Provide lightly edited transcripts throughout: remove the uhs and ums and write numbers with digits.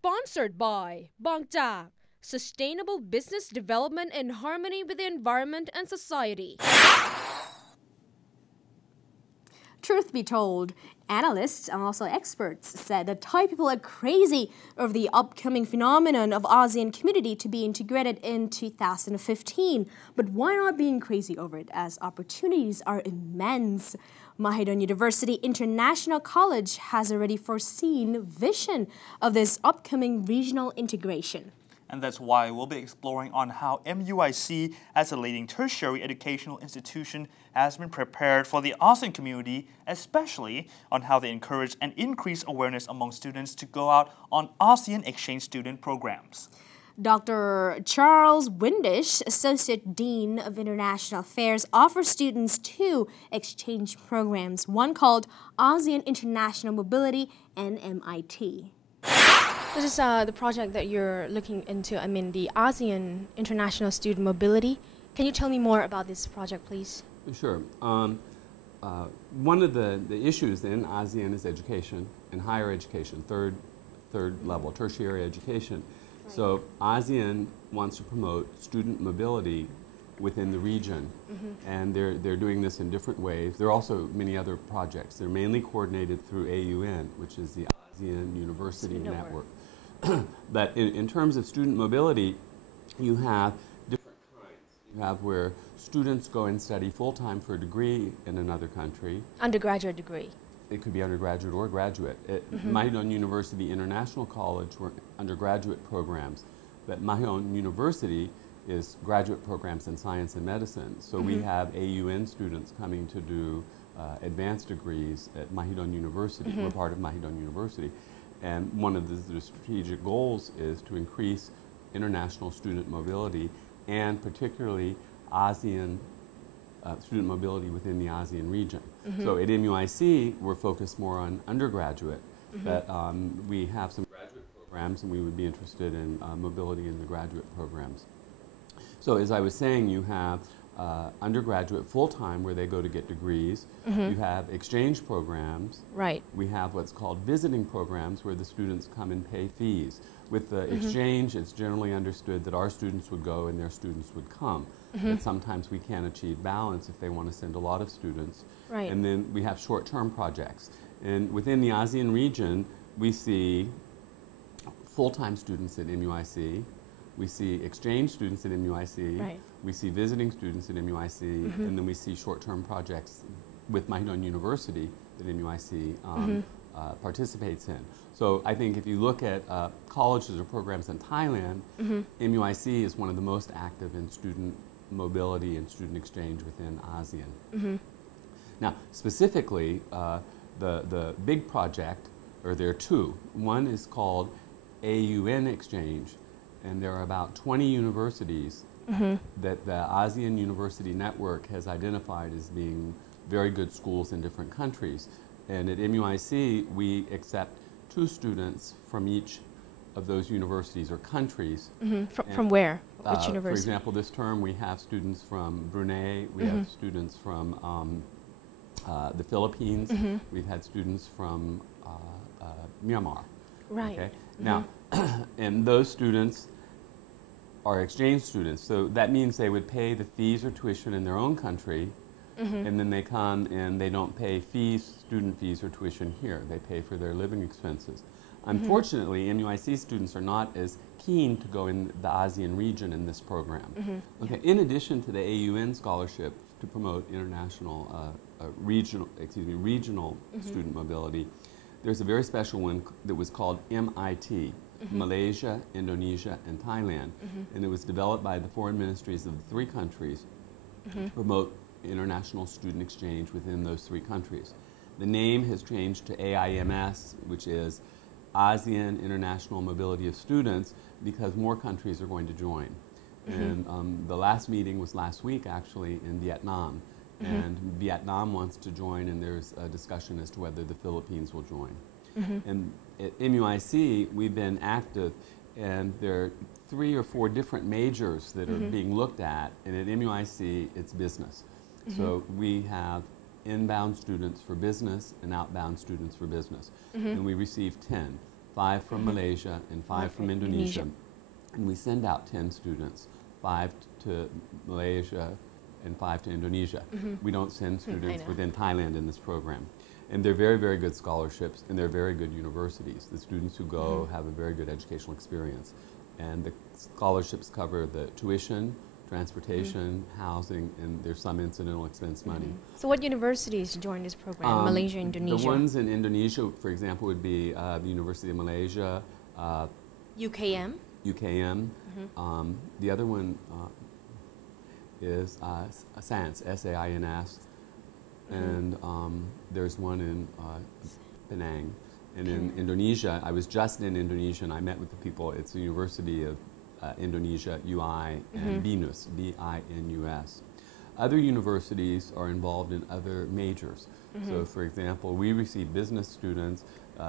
Sponsored by Bangtak, Sustainable Business Development in Harmony with the Environment and Society. Truth be told, analysts and also experts said that Thai people are crazy over the upcoming phenomenon of ASEAN community to be integrated in 2015. But why not being crazy over it, as opportunities are immense? Mahidol University International College has already foreseen vision of this upcoming regional integration. And that's why we'll be exploring on how MUIC, as a leading tertiary educational institution, has been prepared for the ASEAN community, especially on how they encourage and increase awareness among students to go out on ASEAN exchange student programs. Dr. Charles Windisch, Associate Dean of International Affairs, offers students two exchange programs, one called ASEAN International Mobility and MIT. This is the project that you're looking into, the ASEAN International Student Mobility. Can you tell me more about this project, please? Sure. One of the issues in ASEAN is education and higher education, third level, tertiary education. Right. So ASEAN wants to promote student mobility within the region, and they're doing this in different ways. There are also many other projects. They're mainly coordinated through AUN, which is the ASEAN University Network. But in terms of student mobility, you have different kinds. You have where students go and study full-time for a degree in another country. Undergraduate degree. It could be undergraduate or graduate. Mahidol University International College were undergraduate programs, but Mahidol University is graduate programs in science and medicine. So we have AUN students coming to do advanced degrees at Mahidol University. We're part of Mahidol University. And one of the strategic goals is to increase international student mobility, and particularly ASEAN student mobility within the ASEAN region. So at MUIC, we're focused more on undergraduate, but we have some graduate programs, and we would be interested in mobility in the graduate programs. So as I was saying, you have undergraduate full-time where they go to get degrees. You have exchange programs. Right. We have what's called visiting programs where the students come and pay fees. With the exchange, it's generally understood that our students would go and their students would come. But sometimes we can't achieve balance if they want to send a lot of students. Right. And then we have short-term projects. And within the ASEAN region, we see full-time students at MUIC. We see exchange students at MUIC. Right. We see visiting students at MUIC. And then we see short-term projects with Mahidol University that MUIC participates in. So I think if you look at colleges or programs in Thailand, MUIC is one of the most active in student mobility and student exchange within ASEAN. Now, specifically, the big project, or there are two. One is called AUN Exchange, and there are about 20 universities that the ASEAN University Network has identified as being very good schools in different countries. And at MUIC, we accept 2 students from each of those universities or countries. From where? Which university? For example, this term we have students from Brunei, we have students from the Philippines, we've had students from Myanmar. Right. Okay? Now, and those students are exchange students, so that means they would pay the fees or tuition in their own country, and then they come and they don't pay fees, student fees or tuition here. They pay for their living expenses. Unfortunately, MUIC students are not as keen to go in the ASEAN region in this program. Okay. In addition to the AUN scholarship to promote international, regional student mobility, there's a very special one that was called MIT, Malaysia, Indonesia, and Thailand. And it was developed by the foreign ministries of the 3 countries to promote international student exchange within those 3 countries. The name has changed to AIMS, which is ASEAN International Mobility of Students, because more countries are going to join. And the last meeting was last week, actually, in Vietnam. And Vietnam wants to join, and there's a discussion as to whether the Philippines will join. And at MUIC, we've been active, and there are 3 or 4 different majors that are being looked at, and at MUIC, it's business. So we have inbound students for business and outbound students for business. And we receive 10. 5 from Malaysia, and 5 from Indonesia. And we send out 10 students, 5 to Malaysia and 5 to Indonesia. We don't send students within Thailand in this program. And they're very, very good scholarships, and they're very good universities. The students who go have a very good educational experience. And the scholarships cover the tuition, transportation, housing, and there's some incidental expense money. So what universities join this program? Malaysia, Indonesia? The ones in Indonesia, for example, would be the University of Malaysia, UKM? UKM. The other one is SAINS, S-A-I-N-S. And there's one in Penang. And in Indonesia, I was just in Indonesia and I met with the people. It's the University of Indonesia, UI, and BINUS, B-I-N-U-S. Other universities are involved in other majors. So for example, we receive business students.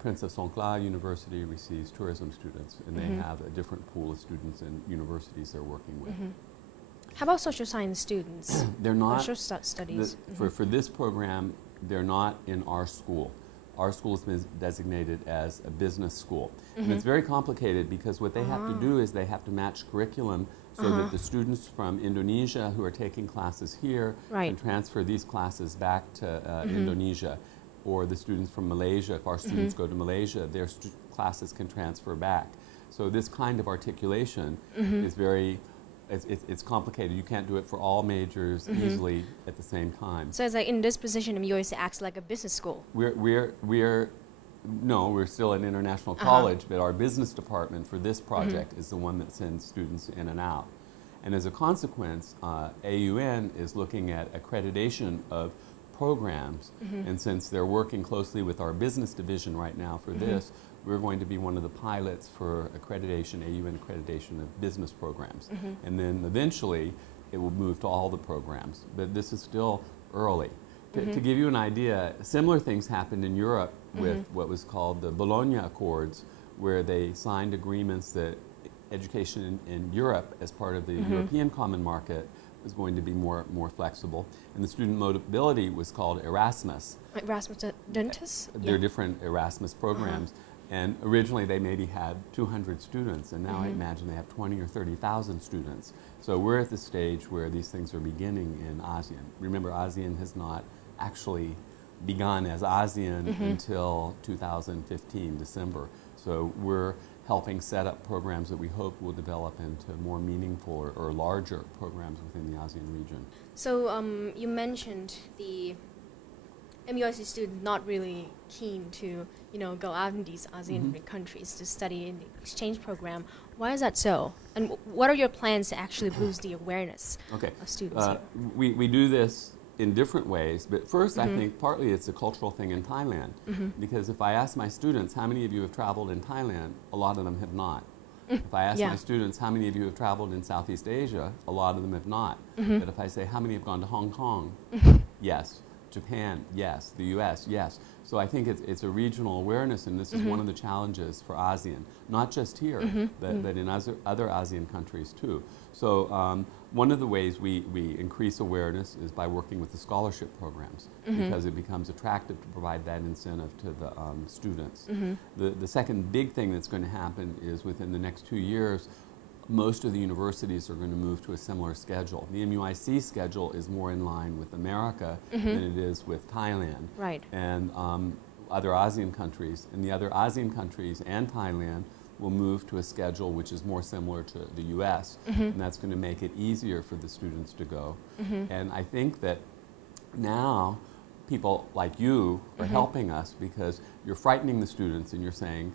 Prince of Songkla University receives tourism students, and they have a different pool of students and universities they're working with. How about social science students? They're not, social studies. For this program, they're not in our school. Our school has been designated as a business school. And it's very complicated because what they have to do is they have to match curriculum so that the students from Indonesia who are taking classes here can transfer these classes back to Indonesia. Or the students from Malaysia, if our students go to Malaysia, their classes can transfer back. So this kind of articulation is very, it's complicated. You can't do it for all majors easily at the same time. So it's like in this position, MUIC acts like a business school. No, we're still an international college, but our business department for this project is the one that sends students in and out. And as a consequence, AUN is looking at accreditation of programs, and since they're working closely with our business division right now for this, we're going to be one of the pilots for accreditation, AUN accreditation of business programs. And then eventually it will move to all the programs, but this is still early. To give you an idea, similar things happened in Europe with what was called the Bologna Accords, where they signed agreements that education in Europe as part of the European Common Market was going to be more flexible. And the student mobility was called Erasmus. Erasmus. There are different Erasmus programs. And originally they maybe had 200 students, and now I imagine they have 20 or 30,000 students. So we're at the stage where these things are beginning in ASEAN. Remember, ASEAN has not actually begun as ASEAN until 2015, December. So we're helping set up programs that we hope will develop into more meaningful or larger programs within the ASEAN region. So you mentioned the MUIC students not really keen to, go out in these ASEAN countries to study in the exchange program. Why is that so? And what are your plans to actually boost the awareness of students here? We do this in different ways, but first I think partly it's a cultural thing in Thailand, because if I ask my students, how many of you have traveled in Thailand, a lot of them have not. If I ask my students, how many of you have traveled in Southeast Asia, a lot of them have not. But if I say, how many have gone to Hong Kong? Yes. Japan, yes. The US, yes. So I think it's a regional awareness, and this is one of the challenges for ASEAN, not just here, but in other ASEAN countries too. So one of the ways we increase awareness is by working with the scholarship programs, because it becomes attractive to provide that incentive to the students. The second big thing that's going to happen is within the next 2 years, most of the universities are going to move to a similar schedule. The MUIC schedule is more in line with America than it is with Thailand and other ASEAN countries. And the other ASEAN countries and Thailand will move to a schedule which is more similar to the US, and that's going to make it easier for the students to go. And I think that now people like you are helping us, because you're frightening the students and you're saying,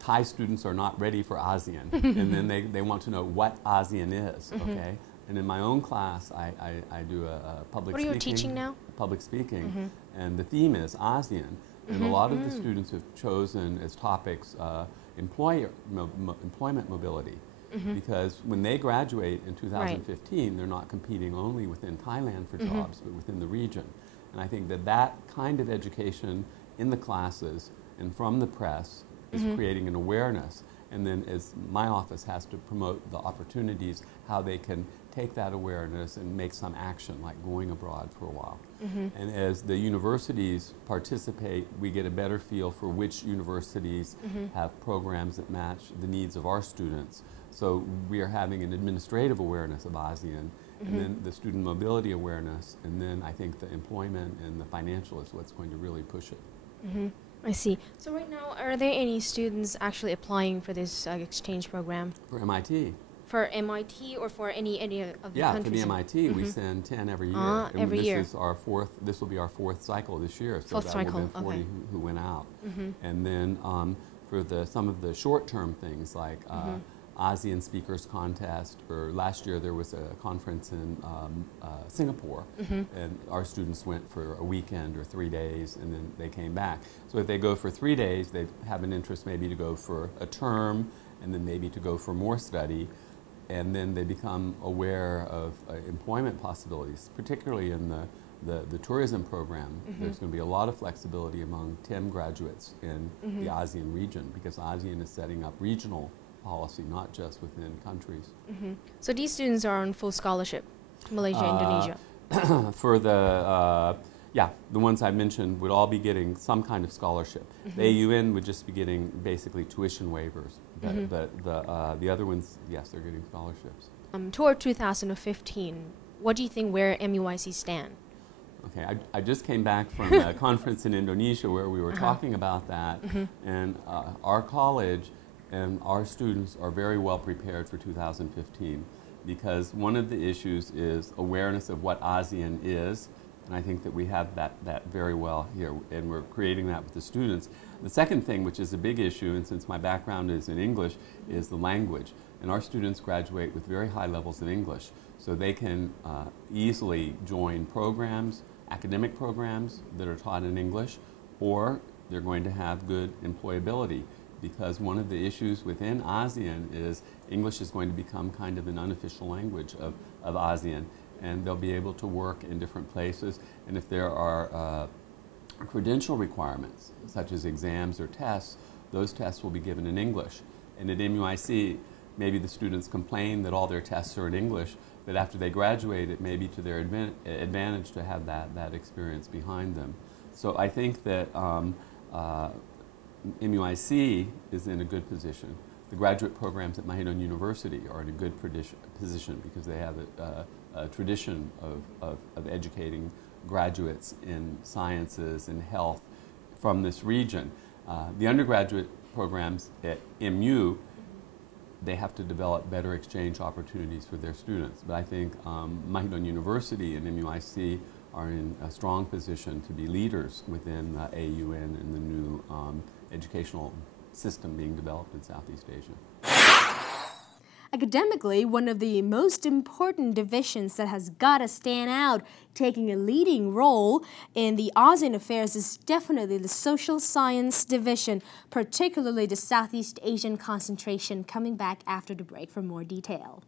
Thai students are not ready for ASEAN, and then they want to know what ASEAN is, okay? And in my own class, I do a public speaking. What are you teaching now? Public speaking, and the theme is ASEAN, and a lot of the students have chosen as topics employment mobility, because when they graduate in 2015, they're not competing only within Thailand for jobs, but within the region. And I think that kind of education in the classes and from the press is creating an awareness, and then as my office has to promote the opportunities, how they can take that awareness and make some action, like going abroad for a while. And as the universities participate, we get a better feel for which universities have programs that match the needs of our students. So we are having an administrative awareness of ASEAN, and then the student mobility awareness, and then I think the employment and the financial is what's going to really push it. I see. So right now, are there any students actually applying for this exchange program? For MIT. For MIT or for any of the Yeah, countries? for the MIT, we send 10 every year. And every year. This will be our fourth cycle this year. So Fourth that cycle, will have been 40 okay. who went out. And then for some of the short-term things like ASEAN Speakers Contest, or last year there was a conference in Singapore, and our students went for a weekend or 3 days, and then they came back. So if they go for 3 days, they have an interest maybe to go for a term, and then maybe to go for more study, and then they become aware of employment possibilities, particularly in the tourism program. There's going to be a lot of flexibility among TEM graduates in the ASEAN region, because ASEAN is setting up regional policy, not just within countries. So these students are on full scholarship to Malaysia, Indonesia? For the ones I mentioned would all be getting some kind of scholarship. The AUN would just be getting basically tuition waivers, but the other ones, yes, they're getting scholarships. Toward 2015, what do you think where MUIC stand? Okay, I just came back from a conference in Indonesia where we were talking about that, and our college and our students are very well prepared for 2015, because one of the issues is awareness of what ASEAN is, and I think that we have that very well here, and we're creating that with the students. The second thing, which is a big issue, and since my background is in English, is the language. And our students graduate with very high levels of English, so they can easily join programs, academic programs that are taught in English, or they're going to have good employability, because one of the issues within ASEAN is English is going to become kind of an unofficial language of ASEAN, and they'll be able to work in different places. And if there are credential requirements, such as exams or tests, those tests will be given in English. And at MUIC, maybe the students complain that all their tests are in English, but after they graduate, it may be to their advantage to have that experience behind them. So I think that MUIC is in a good position. The graduate programs at Mahidol University are in a good position because they have a tradition of educating graduates in sciences and health from this region. The undergraduate programs at MU, they have to develop better exchange opportunities for their students. But I think Mahidol University and MUIC are in a strong position to be leaders within AUN and the new educational system being developed in Southeast Asia. Academically, one of the most important divisions that has got to stand out, taking a leading role in the ASEAN affairs, is definitely the social science division, particularly the Southeast Asian concentration. Coming back after the break for more detail.